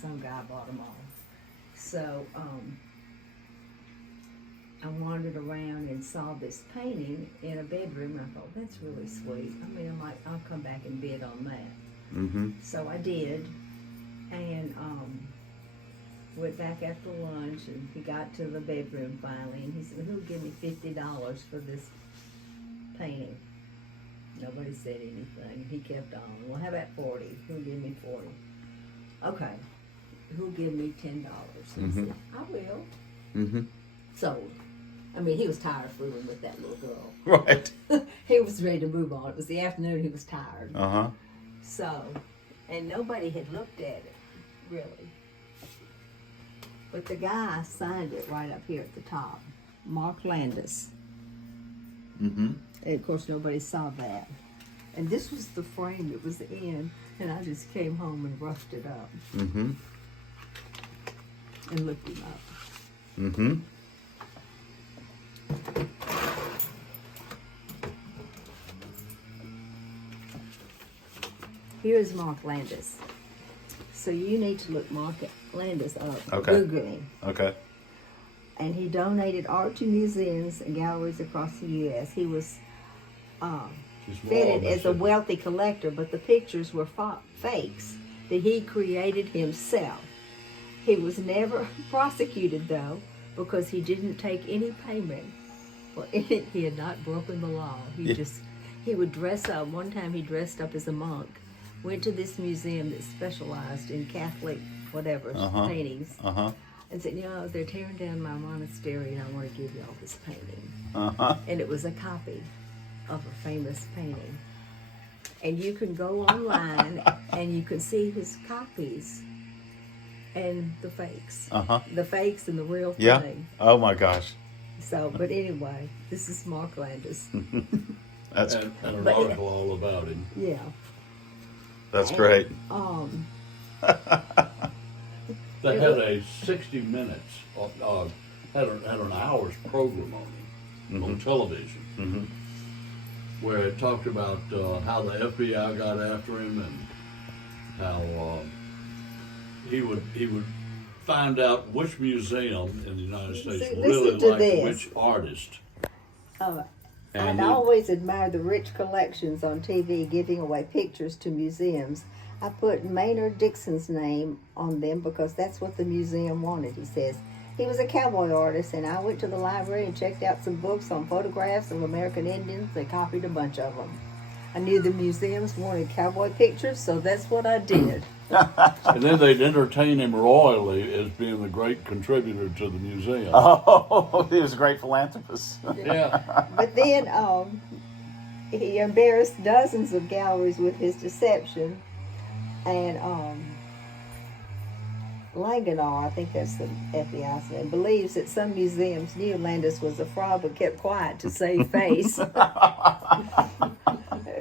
some guy bought them all. So I wandered around and saw this painting in a bedroom, and I thought, that's really sweet. I mean, I'll come back and bid on that. Mm-hmm. So I did, and went back after lunch, and he got to the bedroom finally, and he said, who'll give me $50 for this painting? Nobody said anything. He kept on. Well, how about 40? Who'll give me 40? Okay. Who'll give me $10? He said, I will. Mm-hmm. Sold. I mean, he was tired of fooling with that little girl. Right. He was ready to move on. It was the afternoon. He was tired. Uh-huh. So, and nobody had looked at it, really. But the guy signed it right up here at the top. Mark Landis. Mm-hmm. And of course, nobody saw that. And this was the frame it was in, and I just came home and roughed it up Mm-hmm. and looked him up. Mm-hmm. Here's Mark Landis. So you need to look Mark Landis up. Okay. Google him. Okay. And he donated art to museums and galleries across the U.S. He was fitted as a wealthy collector, but the pictures were fakes that he created himself. He was never prosecuted, though, because he didn't take any payment. Well, he had not broken the law. He would dress up. One time he dressed up as a monk, went to this museum that specialized in Catholic whatever paintings, and said, they're tearing down my monastery and I want to give you all this painting. And it was a copy of a famous painting. And you can go online and you can see his copies and the fakes. The fakes and the real thing. Yeah. Oh my gosh. So, but anyway, this is Mark Landis. That's and an article all about him. Yeah. that's great. They had a 60 Minutes, had an hour's program on him on television, where it talked about how the FBI got after him and how he would find out which museum in the United States See, really listen to liked this. which artist. I'd And always admired the rich collections on TV giving away pictures to museums. I put Maynard Dixon's name on them because that's what the museum wanted, he says. He was a cowboy artist, and I went to the library and checked out some books on photographs of American Indians. They copied a bunch of them. I knew the museums wanted cowboy pictures, so that's what I did. and then they'd entertain him royally as being the great contributor to the museum. Oh, he was a great philanthropist. Yeah. But then he embarrassed dozens of galleries with his deception. And Langenau, I think that's the FBI's name, believes that some museums knew Landis was a fraud but kept quiet to save face.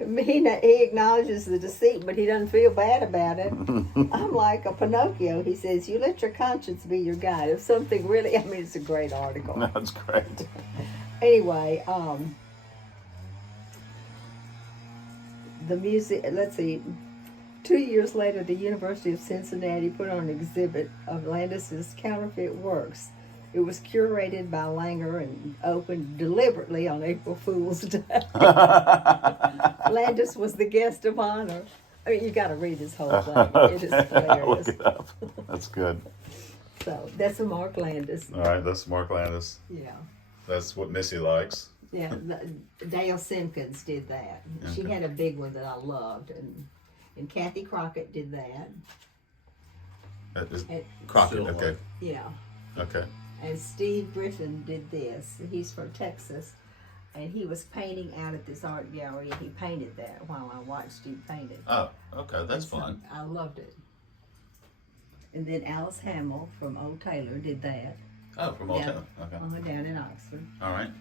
He acknowledges the deceit, but he doesn't feel bad about it. I'm like a Pinocchio. He says, you let your conscience be your guide. If something really, it's a great article. That's great. Anyway, the music, let's see, 2 years later, the University of Cincinnati put on an exhibit of Landis's counterfeit works. It was curated by Langer and opened deliberately on April Fool's Day. Landis was the guest of honor. You got to read this whole thing. It is hilarious. Look it up. That's good. So that's a Mark Landis. All right, that's Mark Landis. Yeah. That's what Missy likes. Yeah, Dale Simpkins did that. She Okay. had a big one that I loved, and Kathy Crockett did that. That is And, Crockett. Still Okay. yeah, Okay. and Steve Griffin did this. He's from Texas, and he was painting out at this art gallery, and he painted that while I watched him paint it. Oh, okay. That's And so fun. I loved it. And then Alice Hamill from Old Taylor did that. Oh, from Old Town. Okay. Down in Oxford. All right.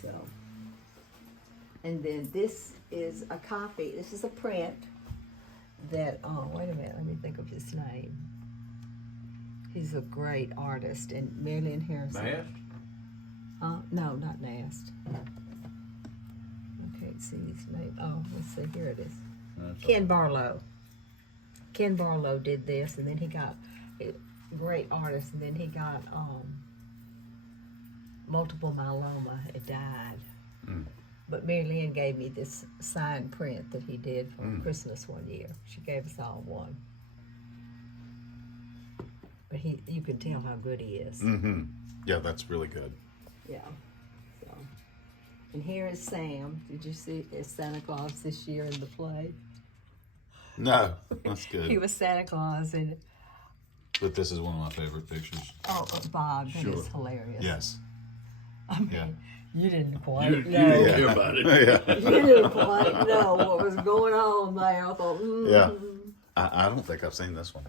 So, and then this is a copy. This is a print that. Oh, wait a minute. Let me think of his name. He's a great artist, and Marilyn Harrison. Mast? No, not Nast. I can't see his name. Oh, let's see. Here it is. That's Ken Barlow. Ken Barlow did this, and then he got a great artist, and then he got multiple myeloma. It died. But Mary Lynn gave me this signed print that he did for Christmas one year. She gave us all one. But you can tell how good he is. Mm-hmm. Yeah, that's really good. Yeah. So, and here is Sam. Did you see Santa Claus this year in the play? No, that's good. He was Santa Claus, and But this is one of my favorite pictures. Bob, that Sure. is hilarious. Yes. I mean, Yeah. you didn't quite You know. didn't care about it. Yeah. You didn't quite know what was going on there. I thought, Yeah. I don't think I've seen this one.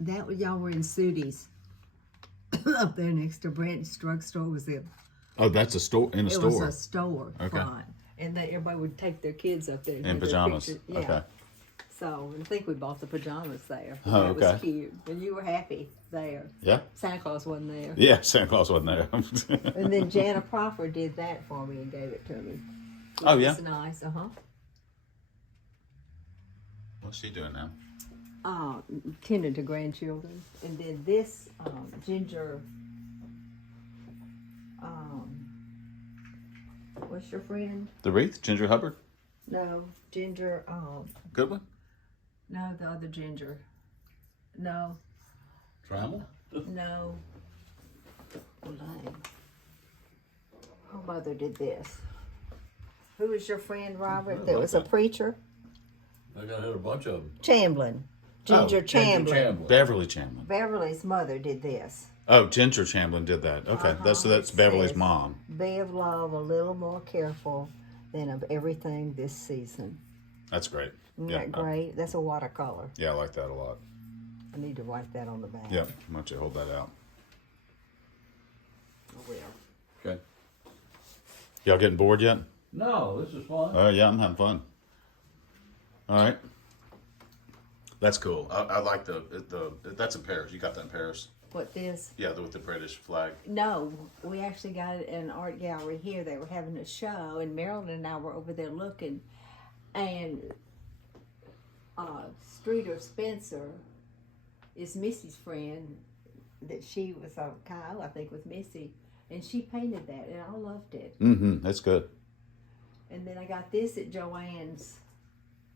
That was y'all were in Sudi's up there next to Brent's drugstore. Was it? Oh, that's a store in a It store. was a store Okay. front, and everybody would take their kids up there and In get their pajamas. picture. Yeah. Okay. So I think we bought the pajamas there. Oh, That was okay. cute, and you were happy there. Yeah. Santa Claus wasn't there. Yeah, Santa Claus wasn't there. And then Jana Proffer did that for me and gave it to me. Oh, yeah? It's nice, What's she doing now? Tending to grandchildren. And then this Ginger, what's your friend? The wreath, Ginger Hubbard. No, Ginger, Good one. no, the other Ginger. No, Trammell? no. Elaine. Her mother did this. Who was your friend, Robert? That was a okay. preacher? I got a bunch of them. Chamblin. Ginger Chamblin. Beverly Chamblin. Beverly's mother did this. Oh, Ginger Chamblin did that. Okay, that's It Beverly's says, mom. Be of love a little more careful than of everything this season. That's great. Isn't Yeah, that great? That's a watercolor. yeah, I like that a lot. I need to write that on the back. Yeah, why don't you hold that out? I will. Okay. Y'all getting bored yet? No, this is fun. Oh yeah, I'm having fun. All right. That's cool. I like the that's in Paris. You got that in Paris? What this? Yeah, with the British flag. No, we actually got it in an art gallery here. They were having a show, and Marilyn and I were over there looking, and Streeter Spencer is Missy's friend. That she was on Kyle, I think, with Missy, and she painted that, and I loved it. Mm-hmm. That's good. And then I got this at Joanne's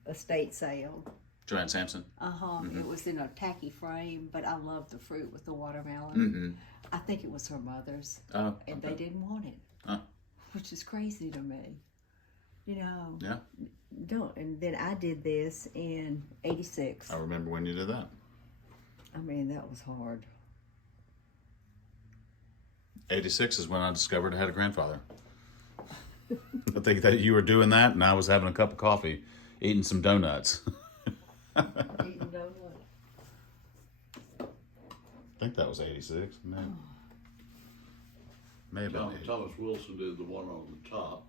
estate sale. Joanne Sampson. It was in a tacky frame, but I loved the fruit with the watermelon. Mm-hmm. I think it was her mother's, Oh, and okay. they didn't want it, Oh. which is crazy to me. You know, Yeah, don't. And then I did this in '86. I remember when you did that. I mean, that was hard. 86 is when I discovered I had a grandfather. I think that you were doing that, and I was having a cup of coffee, eating some donuts. Eating donut. I think that was 86. May have been 80. Thomas Wilson did the one on the top.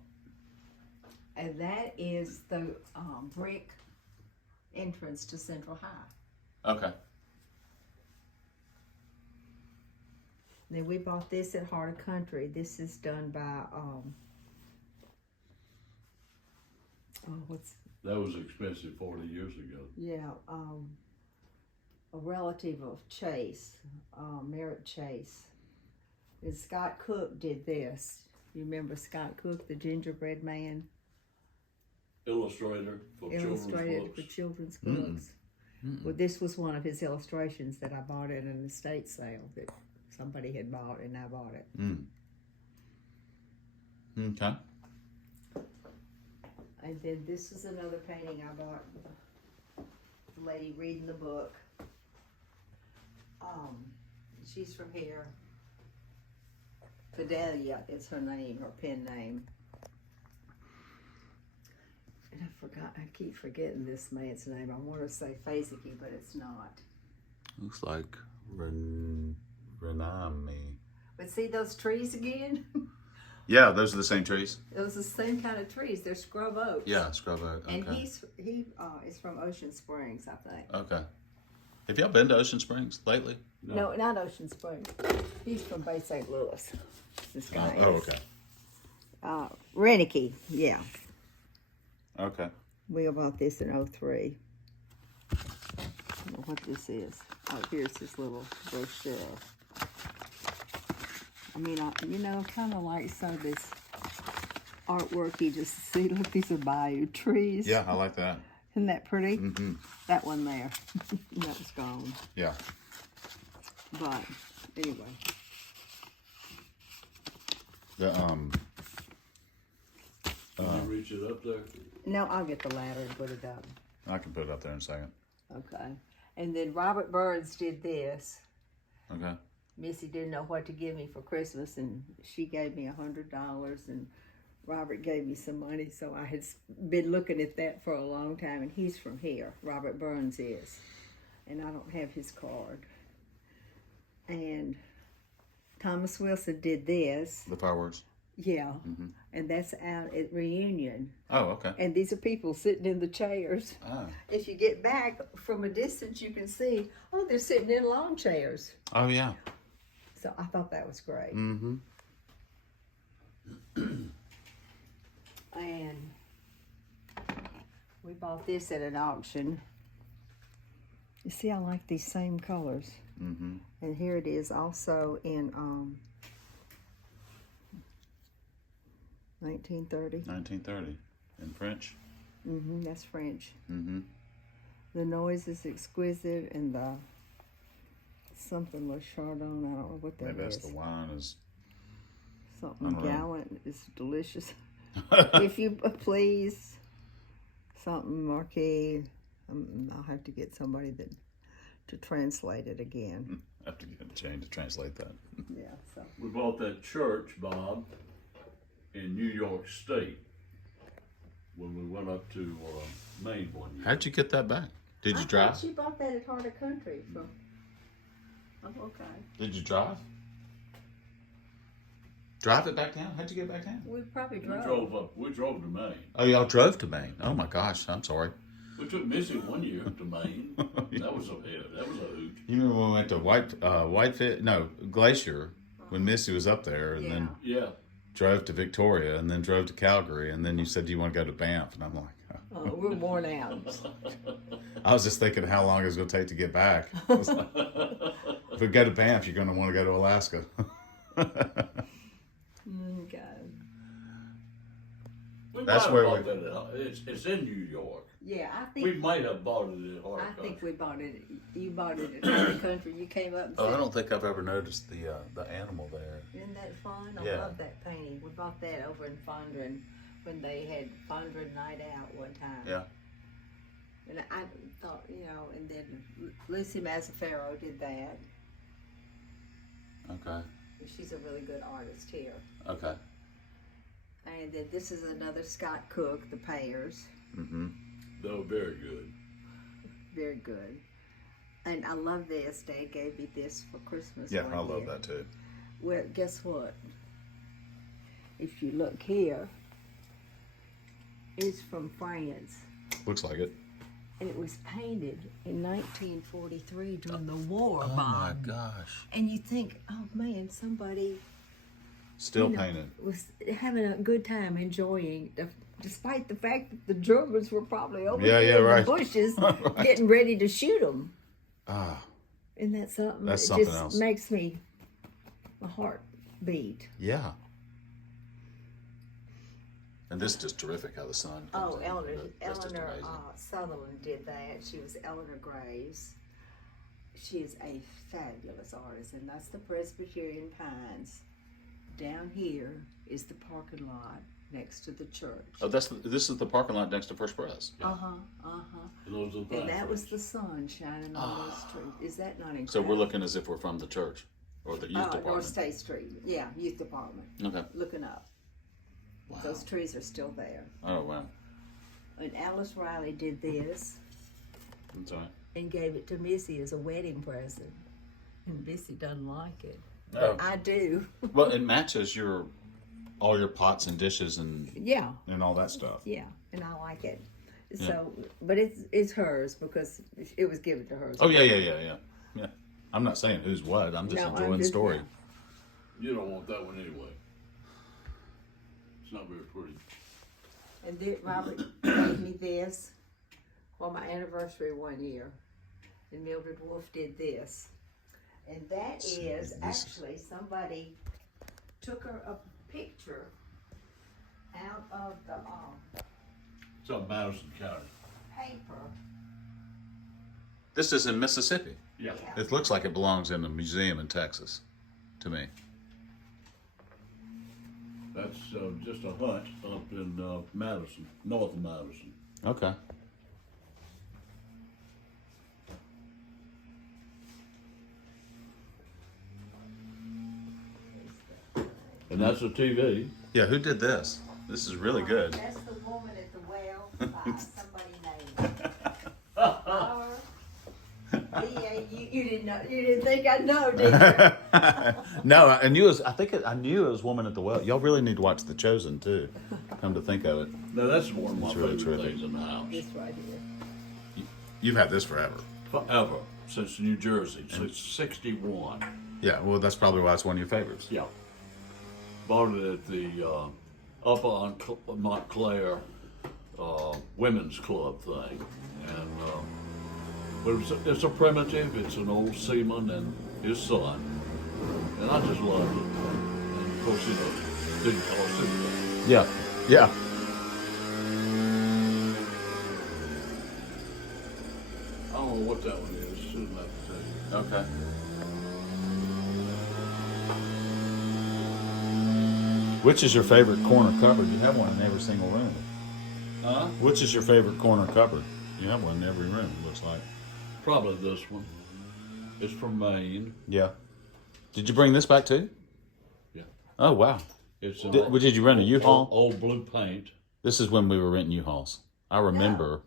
And that is the brick entrance to Central High. Okay. Then we bought this at Heart of Country. This is done by That was expensive 40 years ago. a relative of Chase, Merritt Chase. And Scott Cook did this. You remember Scott Cook, the gingerbread man? Illustrator for Illustrated children's for books. children's books. Well, this was one of his illustrations that I bought at an estate sale that somebody had bought, and I bought it. Okay. And then this is another painting I bought. The lady reading the book. She's from here. Fidelia is her name, her pen name. And I keep forgetting this man's name. I want to say Fazeki, but it's not. Looks like Renami. But see those trees again? Yeah, those are the same trees. Those are the same kind of trees. They're scrub oaks. Yeah, scrub oak. Okay. And he is from Ocean Springs, I think. Okay. Have y'all been to Ocean Springs lately? No, not Ocean Springs. He's from Bay St. Louis. This guy Oh, is. okay. Renicky, yeah. Okay. We bought this in '03. what this is. Oh, here's this little brochure. I mean, I kind of like some of this artwork you just see. Look, these are bayou trees. Yeah, I like that. Isn't that pretty? Mm-hmm. That one there. That was gone. Yeah. But anyway. The Can you reach it up there? No, I'll get the ladder and put it up. I can put it up there in a second. Okay. And then Robert Burns did this. Okay. Missy didn't know what to give me for Christmas, and she gave me $100, and Robert gave me some money, so I had been looking at that for a long time, and he's from here. Robert Burns is, and I don't have his card. And Thomas Wilson did this. The fireworks. Yeah, and that's out at Reunion. Oh, okay. And these are people sitting in the chairs. Oh. If you get back from a distance, you can see, oh, they're sitting in lawn chairs. Oh, yeah. So I thought that was great. Mm-hmm. And we bought this at an auction. You see, I like these same colors. Mm-hmm. And here it is also in 1930. 1930. In French. That's French. Mm-hmm. The noise is exquisite, and the something Le Chardon, I don't know what that Maybe that's is. the wine is. Something Unreal. gallant is delicious. If you please, something marquee. I'll have to get somebody to translate it again. I have to get Jane to translate that. Yeah, so. We bought that church, Bob, in New York State when we went up to Maine one year. How'd you get that back? Did you drive? She bought that at Heart of Country from. Oh, okay. Did you drive? Drive it back down? How'd you get back down? We probably We drove. drove up. We drove to Maine. Oh, y'all drove to Maine. Oh my gosh, I'm sorry. We took Missy one year to Maine. That was a hoot. You remember when we went to Whitefish? No, Glacier, when Missy was up there, and then Yeah. drove to Victoria, and then drove to Calgary, and then you said, "Do you want to go to Banff?" And I'm like, Oh, we're worn out. I was just thinking how long it was going to take to get back. I was like, if we go to Banff, you're going to want to go to Alaska. Okay. We That's might where have bought that it's in New York. Yeah, I We think might have bought it at Heart I Country. think we bought it. You bought it at Heart of Country. You came up and said, Oh, I don't think I've ever noticed the animal there. "Isn't that fun?" I Yeah. love that painting. We bought that over in Fondren when they had Fondren Night Out one time. Yeah. And I thought, and then Lucy Mazzaferro did that. Okay. She's a really good artist here. Okay. And then this is another Scott Cook, The Payers. Mm-hmm. They were very good. Very good. And I love this. Dad gave me this for Christmas. Yeah, one I love year. that too. Well, guess what? If you look here, it's from France. Looks like it. And it was painted in 1943 during the war, Oh Bob. my gosh. And you think, oh man, somebody Still painted. was having a good time enjoying, despite the fact that the Germans were probably over Yeah, there yeah, in right. the bushes Right. getting ready to shoot them. Ah, Isn't that something? That's it something just else. makes my heart beat. yeah. And this is just terrific how the sun comes Oh, in. Eleanor That's just amazing. Sutherland did that. She was Eleanor Graves. She is a fabulous artist, and that's the Presbyterian Pines. Down here is the parking lot next to the church. Oh, this is the parking lot next to First Press. And those are the And that was pine the sun shining on those trees. Is that not incredible? So we're looking as if we're from the church or the youth North department. State Street. Yeah, youth department. Okay. Looking up. Wow. Those trees are still there. Oh wow. And Alice Riley did this That's all right. and gave it to Missy as a wedding present. And Missy doesn't like it. Oh. I do. Well, it matches all your pots and dishes and Yeah, all that stuff. yeah, and I like it. So, but it's hers because it was given to her. Oh yeah. I'm not saying who's what. I'm just No, I'm enjoying the just- story. yeah. You don't want that one anyway. It's not very pretty. And then Robert gave me this for my anniversary one year. and Mildred Wolf did this. And that is actually somebody took a picture out of the It's up Madison County. paper. This is in Mississippi. Yeah. Yeah. It looks like it belongs in a museum in Texas, to me. That's just a hut up in Madison, north of Madison. Okay. And that's a TV. Yeah, who did this? This is really good. That's the woman at the well by somebody named Laura. Yeah, you didn't know. You didn't think I'd know, did you? No, I knew it was. I knew it was Woman at the Well. Y'all really need to watch The Chosen too. Come to think of it, No, that's one of my It's really favorite terrific. things in the house. This right here. you've had this forever. Forever. Since New Jersey, since 61. Yeah, well, that's probably why it's one of your favorites. Yeah. Bought it at the up on Montclair women's club thing. And but it's a primitive, it's an old seaman and his son. And I just loved it. And of course, didn't cost anything. Yeah, yeah. I don't know what that one is. Shouldn't have to tell you. Okay. Which is your favorite corner cupboard? You have one in every single room. Huh? Which is your favorite corner cupboard? You have one in every room, it looks like. Probably this one. It's from Maine. Yeah. Did you bring this back too? Yeah. Oh, wow. It's an Did you rent a U-Haul? old blue paint. This is when we were renting U-Hauls. I remember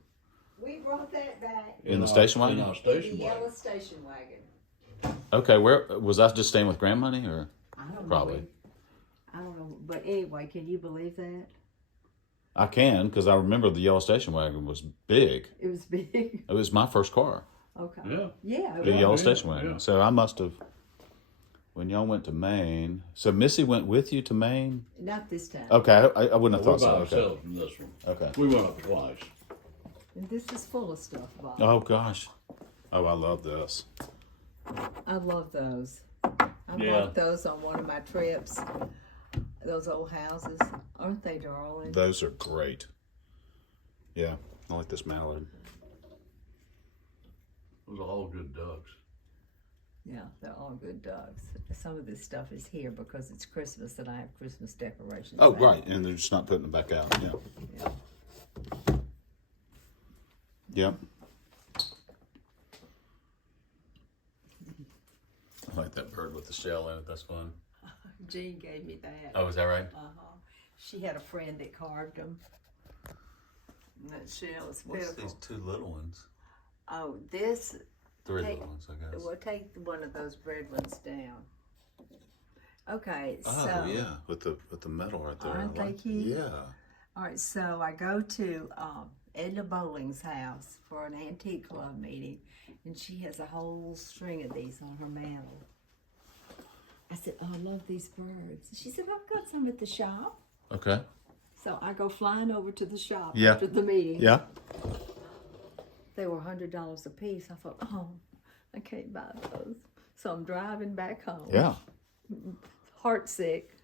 We brought that back. in the station In wagon. our The station yellow wagon. station wagon. Okay, where was I just staying with Grant money or? I don't Probably. know. I don't know. But anyway, can you believe that? I can, because I remember the yellow station wagon was big. It was big. It was my first car, Okay. Yeah. Yeah. it the was. yellow yeah, station wagon. yeah. So I must have, when y'all went to Maine. So Missy went with you to Maine? Not this time. Okay, I wouldn't have We're thought by so. Okay. ourselves in this one. Okay. We went up twice. And this is full of stuff, Bob. Oh gosh. Oh, I love this. I love those. I Yeah. bought those on one of my trips. Those old houses. Aren't they darling? Those are great. Yeah, I like this mallard. Those are all good ducks. Yeah, they're all good dogs. Some of this stuff is here because it's Christmas and I have Christmas decorations. Oh, back. right, and they're just not putting them back out. Yeah. Yeah. Yep. I like that bird with the shell in it. That's fun. Jean gave me that. Oh, is that right? Uh-huh. She had a friend that carved them. And that shell is What's beautiful. these two little ones? Oh, this, Three Hey, little ones, I guess. we'll take one of those red ones down. Okay, Oh so. yeah, with the metal right there. Aren't I they like- cute? Yeah. All right, so I go to Edna Bowling's house for an antique club meeting, and she has a whole string of these on her mantle. I said, oh, I love these birds. She said, I've got some at the shop. Okay. So I go flying over to the shop Yeah. after the meeting. Yeah. They were $100 a piece. I thought, oh, I can't buy those. So I'm driving back home. Yeah. Heart sick.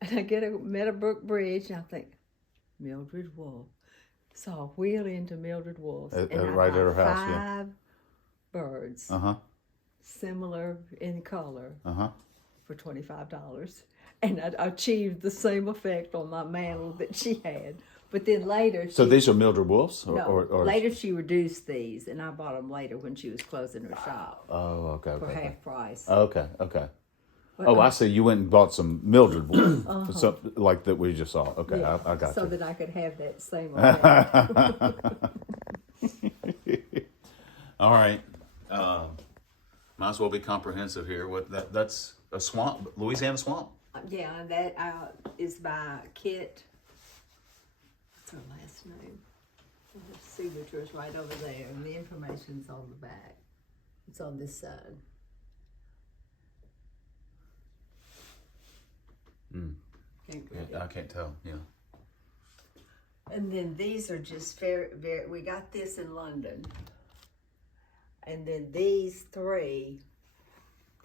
And I get a Meadowbrook Bridge, and I think, Mildred Wolf. So I wheel into Mildred Wolf. At- and I right at buy her house, yeah. 5 birds, Uh huh. similar in color, Uh huh. for $25. And I achieved the same effect on my mantle that she had. But then later, So she, these are Mildred Wolf's, no, or later she reduced these, and I bought them later when she was closing her shop Oh, okay. for Okay. half price. Okay. Okay. But Oh, I see. You went and bought some Mildred Wolf, something like that we just saw. Okay, yeah, I got so you. that I could have that same effect. All right. Might as well be comprehensive here. What that's a swamp, Louisiana swamp. Yeah, that is by Kit. What's her last name? Her signature is right over there, and the information's on the back. It's on this side. Can't read it. I can't tell. Yeah. And then these are just very, very. We got this in London. And then these three.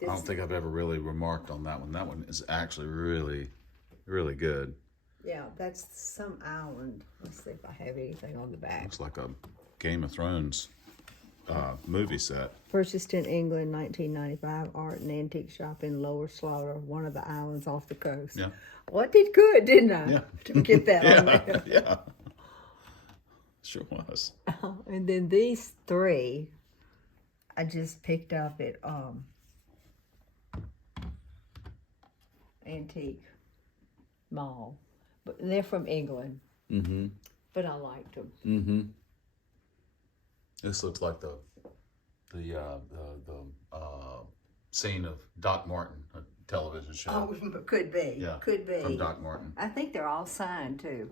I don't think I've ever really remarked on that one. That one is actually really, really good. Yeah, that's some island. Let's see if I have anything on the back. Looks like a Game of Thrones movie set. Purchased in England, 1995. Art and antique shop in Lower Slaughter, one of the islands off the coast. Yeah. Well, I did good, didn't I? Yeah. To get that on there. Yeah. Sure was. And then these three, I just picked up at Antique Mall, but they're from England. Mm-hmm. But I liked them. Mm-hmm. This looks like the scene of Doc Martin, a television show. Oh, could be. Yeah. Could be. From Doc Martin. I think they're all signed too.